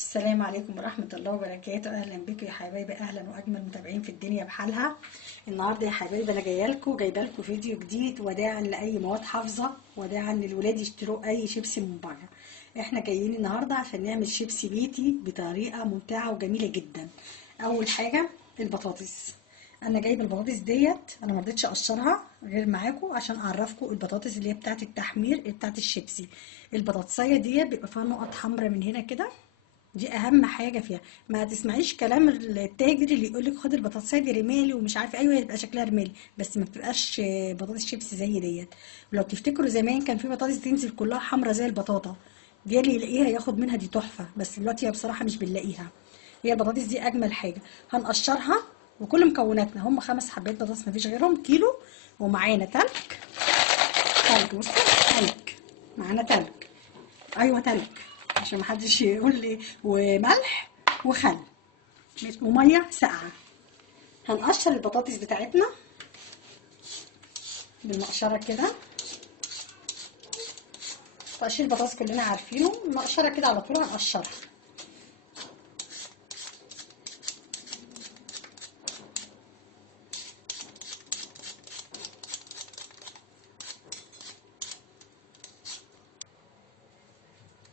السلام عليكم ورحمة الله وبركاته. أهلا بكم يا حبايبي، أهلا وأجمل متابعين في الدنيا بحالها. النهاردة يا حبايبي أنا جايبه لكم فيديو جديد، وداعا لأي مواد حافظة، وداعا للولاد يشتروا أي شيبسي من بره. احنا جايين النهاردة عشان نعمل شيبسي بيتي بطريقة ممتعة وجميلة جدا. أول حاجة البطاطس. انا جايبه البطاطس ديت، انا ما رضيتش اقشرها غير معاكم عشان اعرفكم البطاطس اللي هي بتاعه التحمير بتاعه الشيبسي. البطاطسيه ديت بيبقى فيها نقط حمراء من هنا كده، دي اهم حاجه فيها. ما تسمعيش كلام التاجر اللي يقول لك خد البطاطسيه دي رمالي ومش عارفه، ايوه هي بتبقى شكلها رمالي بس ما بتبقاش بطاطس شيبسي زي ديت. ولو تفتكروا زمان كان في بطاطس تنزل كلها حمرا زي البطاطا، دي اللي يلاقيها ياخد منها، دي تحفه، بس دلوقتي هي بصراحه مش بنلاقيها. هي البطاطس دي اجمل حاجه. هنقشرها، وكل مكوناتنا هم 5 حبات بطاطس مفيش غيرهم، كيلو. ومعانا تلج، بصوا تلج، معانا تلج، ايوه تلج عشان محدش يقول لي، وملح وخل وميه ساقعه. هنقشر البطاطس بتاعتنا بالمقشره كده. تقشير البطاطس كلنا عارفينه، المقشره كده على طول هنقشرها.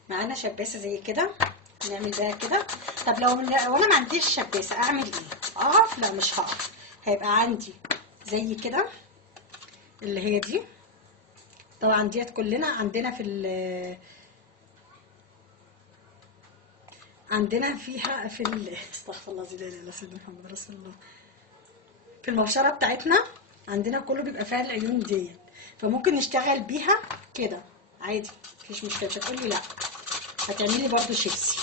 معانا شباسه زي كده نعمل بيها كده. طب لو انا ما عنديش شباسه اعمل ايه؟ اقف؟ لا مش هقف. هيبقى عندي زي كده اللي هي دي، طبعا ديت كلنا عندنا عندنا فيها استغفر الله العظيم، لا اله الا سيدنا محمد رسول الله. في المبشره بتاعتنا عندنا كله بيبقى فيها العيون ديت، فممكن نشتغل بيها كده عادي، مفيش مشكله. مش هتقولي لا، هتعملي برضو شيبسي،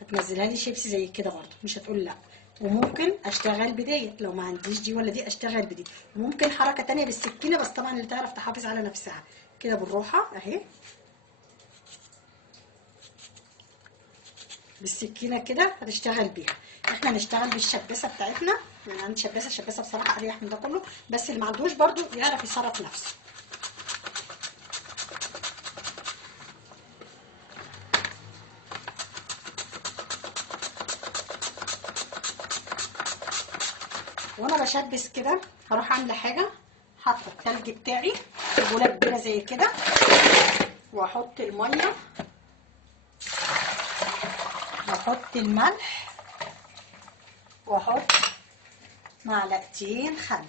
هتنزلها لي شيبسي زي كده برضو، مش هتقول لا. وممكن اشتغل بديت لو ما عنديش دي ولا دي، اشتغل بدي. وممكن حركه تانية بالسكينه، بس طبعا اللي تعرف تحافظ على نفسها كده بالراحه اهي، بالسكينه كده هتشتغل بيها. احنا هنشتغل بالشباسه بتاعتنا، يعني عندي شباسه، الشباسه بصراحه اريح من ده كله، بس اللي ما عندوش برضو يعرف يصرف نفسه. وانا بشبس كده هروح عامله حاجه، حاطه التلج بتاعي في بوله كبيره زي كده، واحط الميه، واحط الملح، واحط معلقتين خل.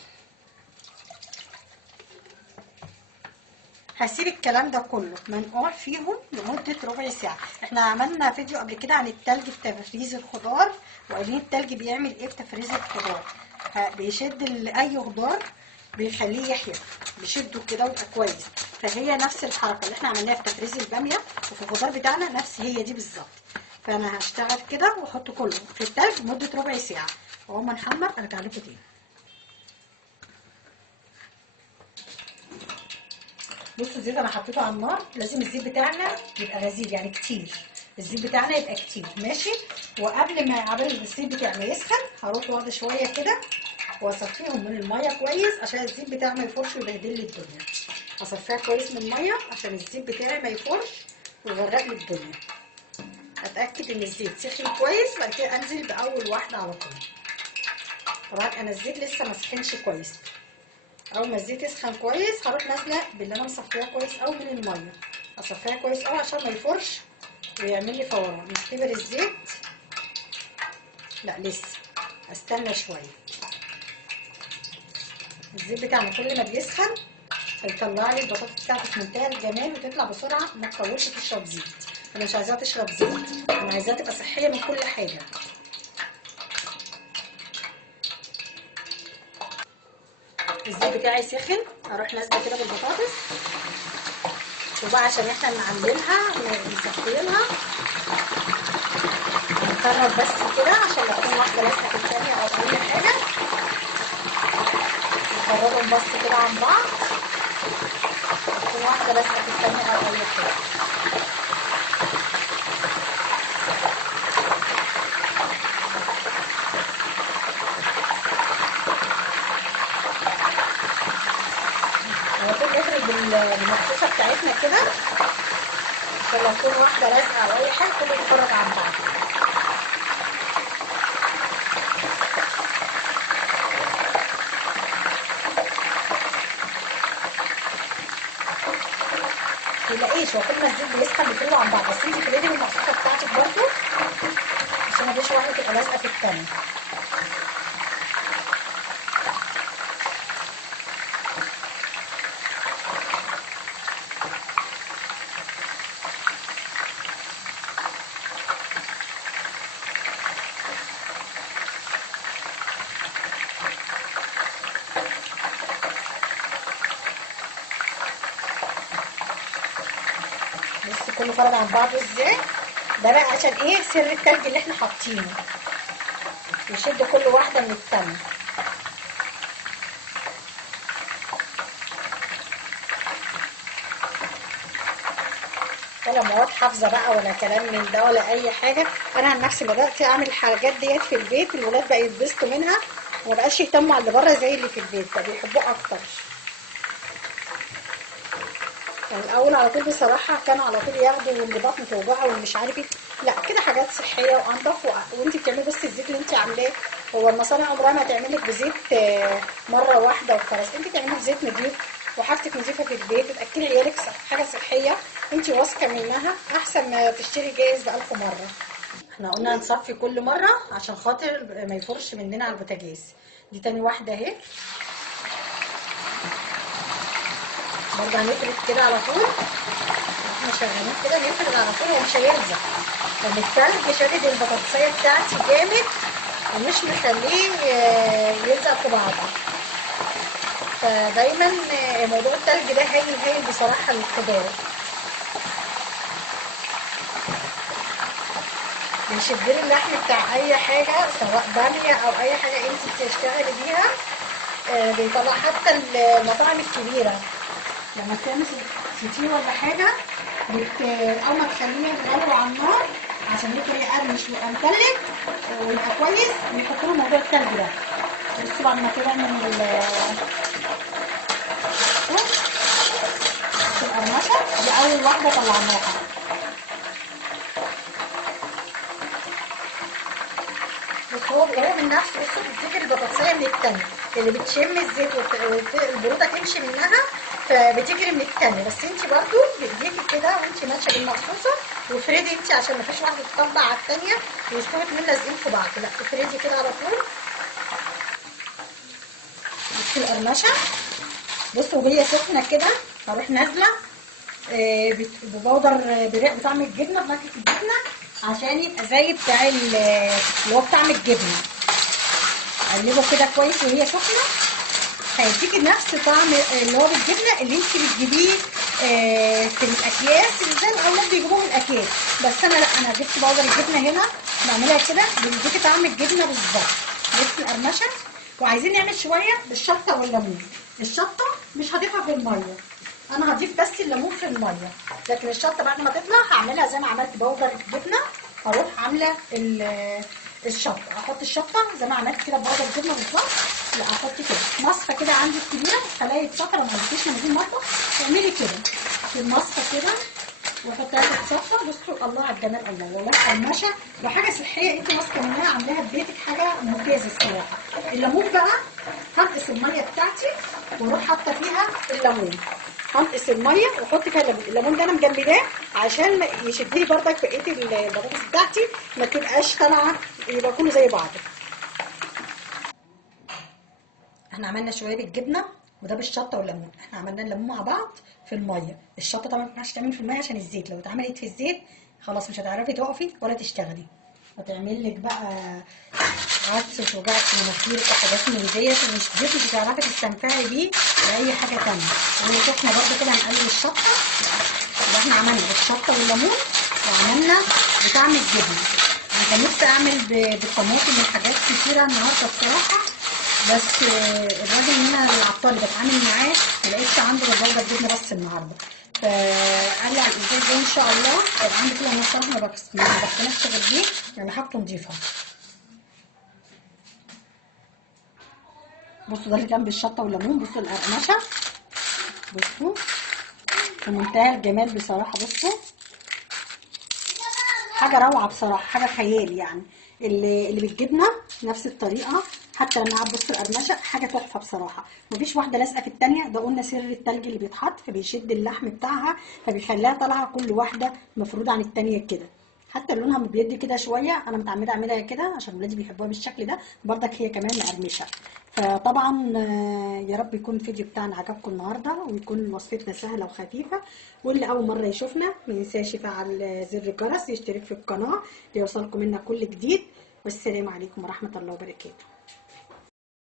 هسيب الكلام ده كله منقوع فيهم لمده ربع ساعه. احنا عملنا فيديو قبل كده عن التلج في تفريز الخضار، وقايلين التلج بيعمل ايه في تفريز الخضار. بيشد اي خضار، بيخليه يحيى، بيشده كده ويبقى كويس. فهي نفس الحركه اللي احنا عملناها في تفريز الباميه وفي الخضار بتاعنا، نفس هي دي بالظبط. فانا هشتغل كده واحط كله في التلج لمده ربع ساعه، وهو ما نحمر ارجع لكم تاني. بصوا الزيت انا حطيته على النار، لازم الزيت بتاعنا يبقى غزير يعني كتير، الزيت بتاعنا يبقى كتير ماشي. وقبل ما الزيت بتاعنا ما يسخن هروح واخده شويه كده واصفيهم من الميه كويس، عشان الزيت بتاعي ما يفورش ويبهدل لي الدنيا. اصفيها كويس من الميه عشان الزيت بتاعي ما يفورش ويغرق لي الدنيا. اتاكد ان الزيت سخن كويس، بعد كده انزل باول واحده على طول. طبعا انا الزيت لسه ما سخنش كويس، اول ما الزيت يسخن كويس هروح نازله باللي انا مصفيها كويس قوي من الميه. اصفيها كويس قوي عشان ما يفرش ويعمل لي فوران. نختبر الزيت، لا لسه استنى شويه. الزيت بتاعنا كل ما بيسخن هيطلع لي البطاطس بتاعتي في منتهى الجمال وتطلع بسرعه، ما تطولش تشرب زيت. انا مش عايزاها تشرب زيت، انا عايزاها تبقى صحيه من كل حاجه. الزيت بتاعي سخن، هروح نازله كده بالبطاطس. وبقى عشان احنا نعملها نسخنها، نقرب بس كده عشان لو تكون واحده لازقه في الثانيه او اي حاجه، نقربهم بس كده عن بعض، تكون واحده لازقه في الثانيه او اي حاجه. ونكون نخرج بالمقصوصه بتاعتنا كده ولا تكون واحده لازقه او اي حاجه، كله يتفرج عن بعض. متقلقيش، هو كل ما الزيت بيسخن بيفرقوا عن بعض، بس انت تفردي المقصوصه بتاعتك برضه عشان مفيش واحده تبقى لازقه في التانيه. بص كله فرد عن بعضه ازاي. ده بقى عشان ايه؟ سر التلج اللي احنا حاطينه، يشد كل واحده من التانيه. ولا مواد حافظه بقى ولا كلام من ده ولا اي حاجه. انا عن نفسي بدات اعمل الحاجات ديت في البيت، الولاد بقى يتبسطوا منها ومبقاش يهتموا على اللي بره زي اللي في البيت، بقى بيحبوه اكتر. يعني الاول على طول بصراحه كانوا على طول ياخدوا واللي بطنه توجعه واللي مش عارف ايه، لا كده حاجات صحيه وانضف. وانت بتعملي بس الزيت اللي انت عاملاه، هو المصانع عمرها ما هتعمل لك بزيت مره واحده وخلاص. انت تعملي بزيت نضيف وحاجتك نضيفه في البيت، وتاكلي عيالك حاجه صحيه انت واثقه منها، احسن ما تشتري جاهز ب1000 مره. احنا قلنا هنصفي كل مره عشان خاطر ما يفرش مننا على البوتاجاز. دي تاني واحده اهي. برضه هنفرد كده على طول، احنا شغالين كده نفرد على طول ومش هيلزق، لان التلج شادد البطاطسيه بتاعتي جامد ومش مخليه يلزق في بعضه. فدايما موضوع التلج ده هايل هايل بصراحه للخضار، بيشدلي اللحم بتاع اي حاجه سواء باميه او اي حاجه انت بتشتغلي بيها. بيطلع حتى المطاعم الكبيره لما بتعمل سوتيه ولا حاجه اول ما تخليه يغلو على النار عشان يبقى يقرمش ويبقى متلج ويبقى كويس، بيحطوا له موضوع التلج ده. بصوا بعد ما كده من القرمشه دي اول واحده طلعناها. بس هو من نفسه بصوا بتزيد البطاطسيه من التانيه، اللي بتشم الزيت والبروده تمشي منها فبتجري من التانيه. بس انت برضو بايديكي كده وانت ماشيه بالمقصوصه وافردي انت عشان ما فيش واحده تطبع على التانيه ويستووا اتنين لازقين في بعض، لا افردي كده على طول. بصوا القرمشه، بصوا وهي سخنه كده هروح نازله ببودر بريق بطعم الجبنه بنكهه الجبنه عشان يبقى زي بتاع اللي هو بطعم الجبنه. قلبه كده كويس وهي سخنه، هيديكي نفس طعم اللي هو بالجبنه اللي انت بتجيبيه في الاكياس زي الاولاد بيجيبوه من الاكياس. بس انا لا، انا جبت بودر الجبنه هنا بعملها كده بيديكي طعم الجبنه بالظبط. بص القرمشه، وعايزين نعمل شويه بالشطه والليمون. الشطه مش هضيفها في الميه، انا هضيف بس الليمون في الميه، لكن الشطه بعد ما تطلع هعملها زي ما عملت بودر الجبنه. هروح عامله الشطه، احط الشطه زي ما عملت كده بودر الجبنه بالظبط. لا احط كده مصفى كده عندي كبيره خلايا شطه، ما عندكيش مناديل مطبخ اعملي كده في المصفى كده واحطها في الشطه. بصوا الله على الجمال، الله والله قرمشه وحاجه صحيه انت واثقه منها عاملاها في بيتك، حاجه ممتازه الصراحه. الليمون بقى هنقص الميه بتاعتي واروح حاطه فيها الليمون، هنقص الميه واحط فيها الليمون. الليمون ده انا مجمداه عشان يشد لي بردك بقيه البطاطس بتاعتي ما تبقاش طالعه، يبقى كله زي بعضه. احنا عملنا شويه بالجبنه وده بالشطه والليمون، احنا عملنا الليمون مع بعض في الميه. الشطه طبعا ما ينفعش تعمل في الميه عشان الزيت، لو اتعملت في الزيت خلاص مش هتعرفي تقفي ولا تشتغلي، هتعمل لك بقى عدس وتوجعك في مناخيرك وحاجات من ديت، ومش زيت مش هتعرفي تستمتعي بيه باي حاجه ثانيه. وهي سخنه برده كده هنقلل الشطه. يبقى احنا عملنا الشطه والليمون وعملنا بطعم الجبنه. انا كان نفسي اعمل بالطماطم وحاجات كتيره النهارده بصراحه، بس الراجل هنا العطار اللي بتعامل معاه ملقتش عنده غير بودر جبنه بس النهارده، فقال لي على الاسبوع الجاي ان شاء الله هيبقى عندي كده نص ما بغسلهاش غير دي، يعني حاجته نضيفه. بصوا ده اللي كان بالشطه والليمون. بصوا القرمشه، بصوا في منتهى الجمال بصراحه. بصوا حاجه روعه بصراحه، حاجه خيال يعني. اللي بالجبنه نفس الطريقه، حتى لما هتبص القرمشه حاجه تحفه بصراحه. مفيش واحده لازقه في الثانيه، ده قلنا سر التلج اللي بيتحط فبيشد اللحم بتاعها، فبيخليها طالعه كل واحده مفروده عن الثانيه كده. حتى لونها بيدي كده شويه، انا متعمده اعملها كده عشان ولادي بيحبوها بالشكل ده، برضك هي كمان مقرمشه. فطبعا يا رب يكون الفيديو بتاعنا عجبكم النهارده، ويكون وصفتنا سهله وخفيفه. واللي اول مره يشوفنا ما ينساش يفعل زر الجرس، يشترك في القناه ليوصلكم منا كل جديد. والسلام عليكم ورحمه الله وبركاته.